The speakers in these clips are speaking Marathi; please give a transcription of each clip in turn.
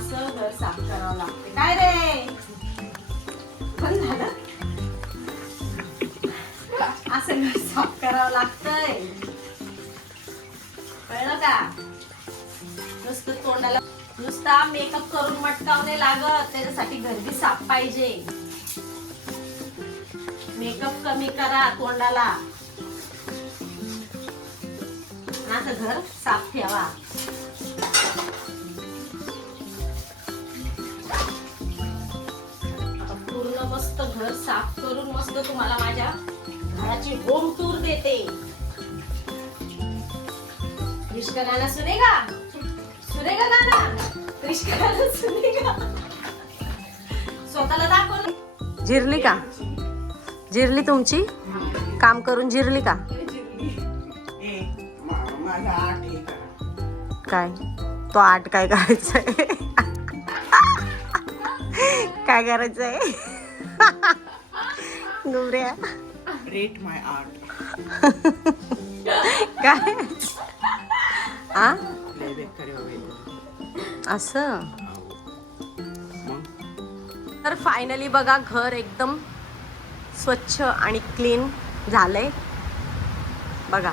असं घर साफ करावं लागते. काय रे बंद झालं? असं घर साफ करावं लागतंय, कळलं का? नुसतं तोंडाला नुसता मेकअप करून मटकावणे लागत, त्याच्यासाठी घर बी साफ पाहिजे. मेकअप कमी करा तोंडाला, आता घर साफ ठेवा. पूर्ण मस्त घर साफ करून मस्त तुम्हाला माझ्या घराची होम टूर देते. रिश्का गाना सुनेगा? सुनेगा गाना? रिश्का गाना सुनेगा? स्वतःला दाखव. जिरली का? जिरली तुमची? काम करून जिरली का? काय तो आर्ट काय करायचंय? काय करायचंय? गुबऱ्या रेट माय आर्ट. काय आ असं. तर फायनली बघा घर एकदम स्वच्छ आणि क्लीन झालंय. बघा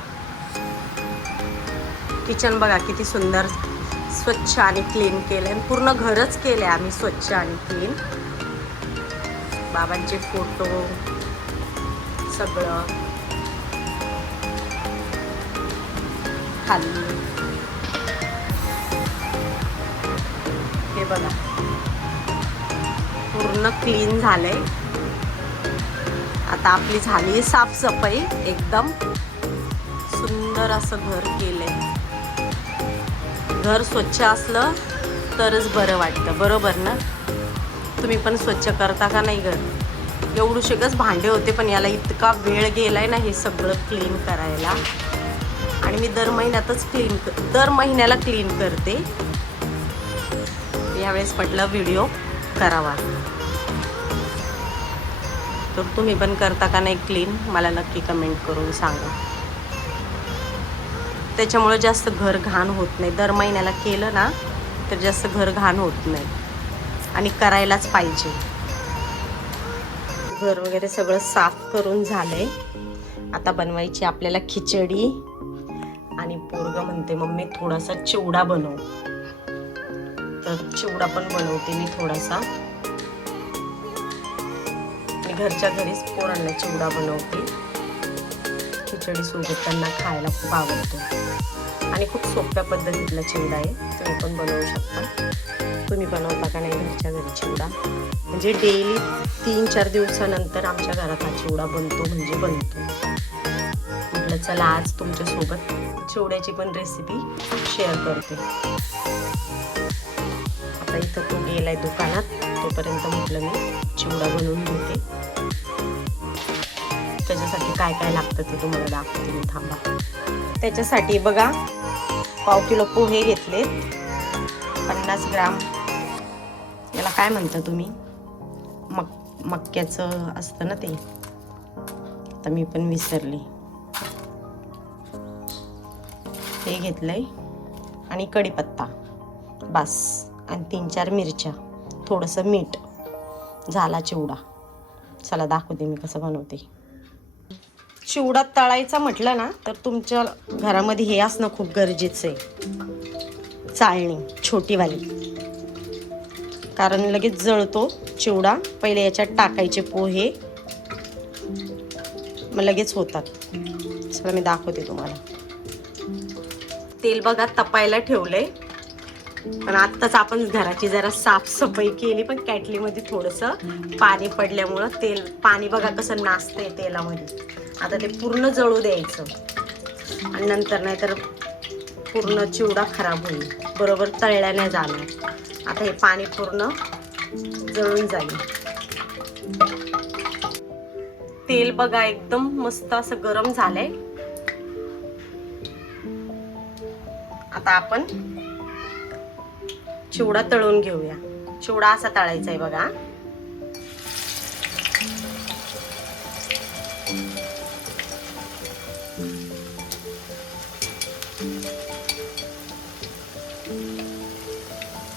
किचन बघा किती सुंदर स्वच्छ आणि क्लीन केलंय. पूर्ण घरच केलंय आम्ही स्वच्छ आणि क्लीन. बाबांचे फोटो सगळं खाली हे बघा पूर्ण क्लीन झालंय. आता आपली झाली साफसफाई. एकदम सुंदर असं घर केलंय. घर स्वच्छ असलं तरच बरं वाटतं, बरोबर ना? तुम्ही पण स्वच्छ करता का नाही घर? एवढूशेच भांडे होते पण याला इतका वेळ गेलाय ना हे सगळं क्लीन करायला. आणि मी दर महिन्याला क्लीन करते. यावेळेस म्हटलं व्हिडिओ करावा. तर तुम्ही पण करता का नाही क्लीन मला नक्की कमेंट करून सांगा. त्याच्यामुळे जास्त घर घाण होत नाही. दर महिन्याला केलं ना तर जास्त घर घाण होत नाही आणि करायलाच पाहिजे. घर वगैरे सगळं साफ करून झालंय. आता बनवायची आपल्याला खिचडी. आणि पोरगं म्हणते मम्मी थोडासा चिवडा बनव. तर चिवडा पण बनवते मी थोडासा. मी घरच्या घरीच पोरांना चिवडा बनवते. खिचडी सोबत त्यांना खायला खूप आवडतो आणि खूप सोप्या पद्धतीतला चिवडा आहे. तुम्ही पण बनवू शकता. तुम्ही बनवता का नाही घरच्या घरी चिवडा? म्हणजे डेली 3-4 दिवसानंतर आमच्या घरात हा चिवडा बनतो म्हणजे बनतो. म्हटलं चला आज तुमच्यासोबत चिवड्याची पण रेसिपी शेअर करते. आता इथं तो गेलाय दुकानात, तोपर्यंत म्हटलं मी चिवडा बनवून घेते. त्याच्यासाठी काय काय लागतं ते तुम्हाला दाखवते मी, थांबा. त्याच्यासाठी बघा 1/2 किलो पोहे घेतले. 50 ग्राम याला काय म्हणता तुम्ही, मक्याचं असतं ना ते, आता मी पण विसरली. हे घेतलंय आणि कढीपत्ता बस, आणि 3-4 मिरच्या, थोडंसं मीठ. झाला चिवडा. चला दाखवते मी कसं बनवते. चिवडा तळायचा म्हटलं ना तर तुमच्या घरामध्ये हे असणं खूप गरजेचं आहे. चाळणी छोटीवाली, कारण लगेच जळतो चिवडा. पहिले याच्यात टाकायचे पोहे, मग लगेच होतात. चला मी दाखवते तुम्हाला. तेल बघा तपायला ठेवलंय. पण आत्ताच आपण घराची जरा साफसफाई केली, पण कॅटलीमध्ये थोडंसं पाणी पडल्यामुळं पाणी बघा कसं नाचतंय तेलामध्ये. आता ते पूर्ण जळू द्यायचं आणि नंतर नाही तर पूर्ण चिवडा खराब होईल, बरोबर तळल्या नाही जाणार. आता हे पाणी पूर्ण जळून जाईल. तेल बघा एकदम मस्त असं गरम झालंय. आता आपण चिवडा तळून घेऊया. चिवडा असा तळायचा आहे बघा.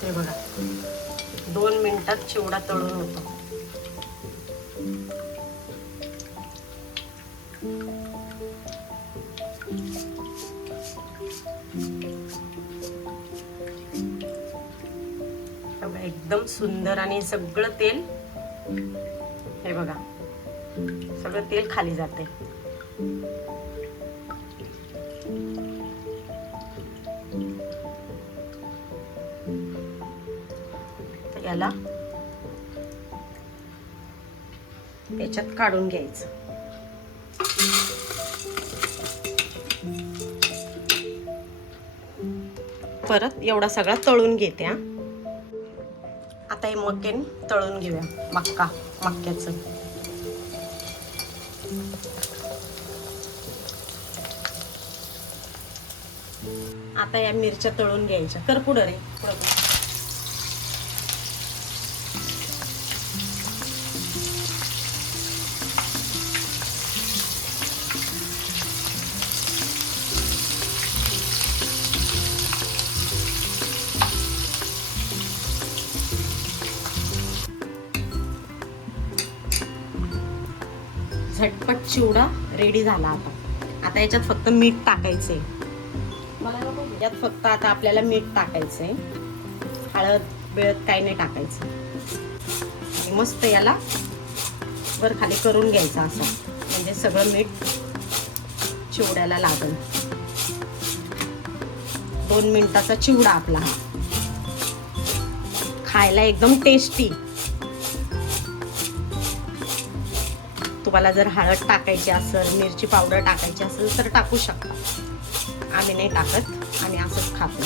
हे बघा मिनिटात चिवडा तळून होतो. एकदम सुंदर आणि सगळं तेल हे बघा सगळं तेल खाली जाते. तर याला त्याच्यात काढून घ्यायचं. परत एवढा सगळा तळून घेते. आता हे मकेन तळून घेऊया. मक्याचं आता या मिरच्या तळून घ्यायच्या. कर पुढं रे पुढं. झटपट चिवडा रेडी झाला. आता याच्यात फक्त मीठ टाकायचंय. यात फक्त आता आपल्याला मीठ टाकायचंय. हळद बिळद काही नाही टाकायचं. आणि मस्त याला वर खाली करून घ्यायचं असं, म्हणजे सगळं मीठ चिवड्याला लागेल. 2 मिनिटाचा चिवडा आपला हा. खायला एकदम टेस्टी. तुम्हाला जर हळद टाकायची असेल, मिरची पावडर टाकायची असेल तर टाकू शकता. आम्ही नाही टाकत, आम्ही असंच खातो.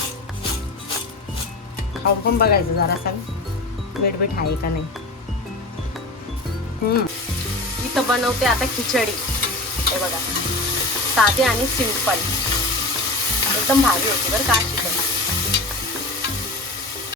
खाऊन पण बघायचं जरासा मीठ आहे का नाही. इथं बनवते आता खिचडी. हे बघा साधी आणि सिंपल एकदम भारी होती बरं का खिचडी.